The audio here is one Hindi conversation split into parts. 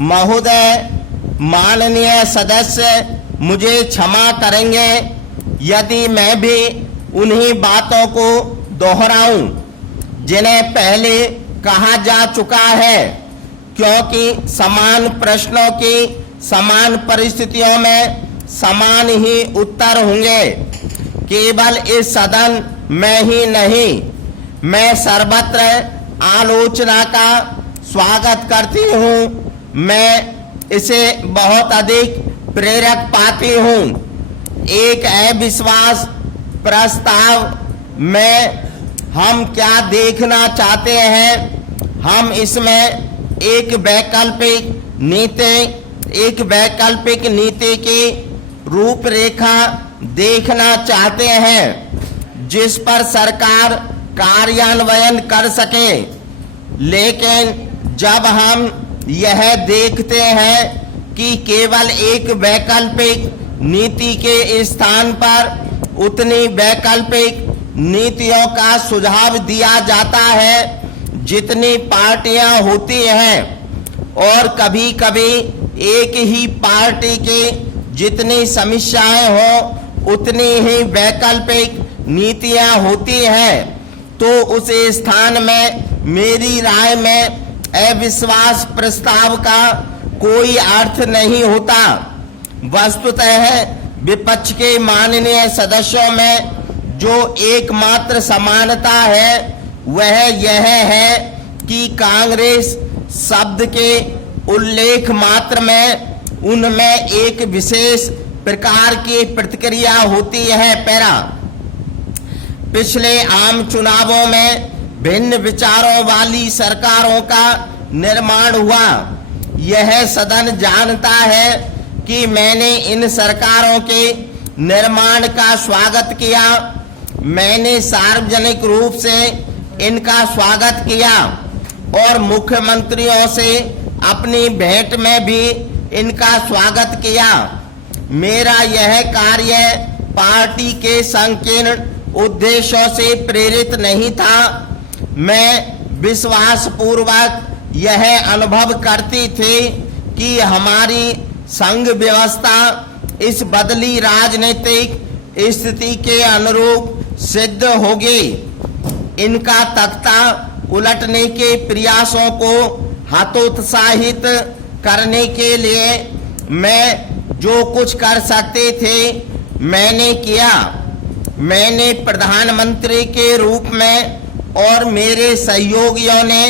महोदय, माननीय सदस्य मुझे क्षमा करेंगे यदि मैं भी उन्हीं बातों को दोहराऊं जिन्हें पहले कहा जा चुका है, क्योंकि समान प्रश्नों की समान परिस्थितियों में समान ही उत्तर होंगे। केवल इस सदन में ही नहीं, मैं सर्वत्र आलोचना का स्वागत करती हूँ। मैं इसे बहुत अधिक प्रेरक पाती हूँ। एक अविश्वास प्रस्ताव में हम क्या देखना चाहते हैं, हम इसमें एक वैकल्पिक नीति की रूपरेखा देखना चाहते हैं जिस पर सरकार कार्यान्वयन कर सके। लेकिन जब हम यह देखते हैं कि केवल एक वैकल्पिक नीति के स्थान पर उतनी वैकल्पिक नीतियों का सुझाव दिया जाता है जितनी पार्टियां होती हैं, और कभी कभी एक ही पार्टी की जितनी समस्याएं हो उतनी ही वैकल्पिक नीतियां होती हैं, तो उस स्थान में मेरी राय में अविश्वास प्रस्ताव का कोई अर्थ नहीं होता। वस्तुतः विपक्ष के माननीय सदस्यों में जो एकमात्र समानता है वह यह है कि कांग्रेस शब्द के उल्लेख मात्र में उनमें एक विशेष प्रकार की प्रतिक्रिया होती है। पिछले आम चुनावों में भिन्न विचारों वाली सरकारों का निर्माण हुआ। यह सदन जानता है कि मैंने इन सरकारों के निर्माण का स्वागत किया। मैंने सार्वजनिक रूप से इनका स्वागत किया और मुख्यमंत्रियों से अपनी भेंट में भी इनका स्वागत किया। मेरा यह कार्य पार्टी के संकीर्ण उद्देश्यों से प्रेरित नहीं था। मैं विश्वास पूर्वक यह अनुभव करती थी कि हमारी संघ व्यवस्था इस बदली राजनीतिक स्थिति के अनुरूप सिद्ध होगी। इनका तख्ता उलटने के प्रयासों को हतोत्साहित करने के लिए मैं जो कुछ कर सकते थे मैंने किया। मैंने प्रधानमंत्री के रूप में और मेरे सहयोगियों ने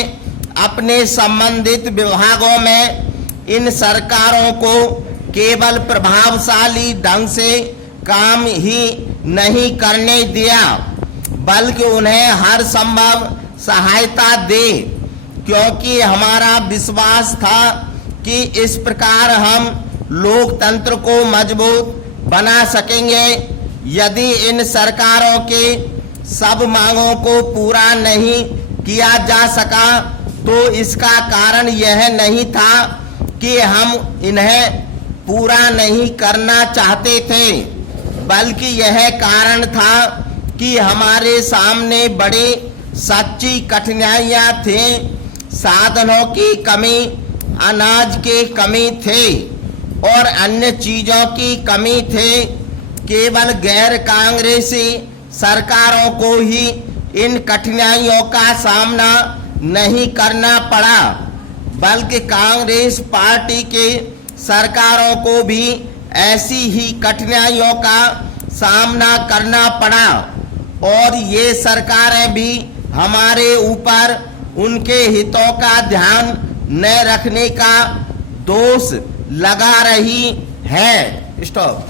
अपने संबंधित विभागों में इन सरकारों को केवल प्रभावशाली ढंग से काम ही नहीं करने दिया बल्कि उन्हें हर संभव सहायता दे, क्योंकि हमारा विश्वास था कि इस प्रकार हम लोकतंत्र को मजबूत बना सकेंगे। यदि इन सरकारों के सब मांगों को पूरा नहीं किया जा सका तो इसका कारण यह नहीं था कि हम इन्हें पूरा नहीं करना चाहते थे, बल्कि यह कारण था कि हमारे सामने बड़ी सच्ची कठिनाइयां थी। साधनों की कमी, अनाज की कमी थी और अन्य चीजों की कमी थी। केवल गैर कांग्रेसी सरकारों को ही इन कठिनाइयों का सामना नहीं करना पड़ा, बल्कि कांग्रेस पार्टी के सरकारों को भी ऐसी ही कठिनाइयों का सामना करना पड़ा और ये सरकारें भी हमारे ऊपर उनके हितों का ध्यान न रखने का दोष लगा रही हैं। स्टॉप।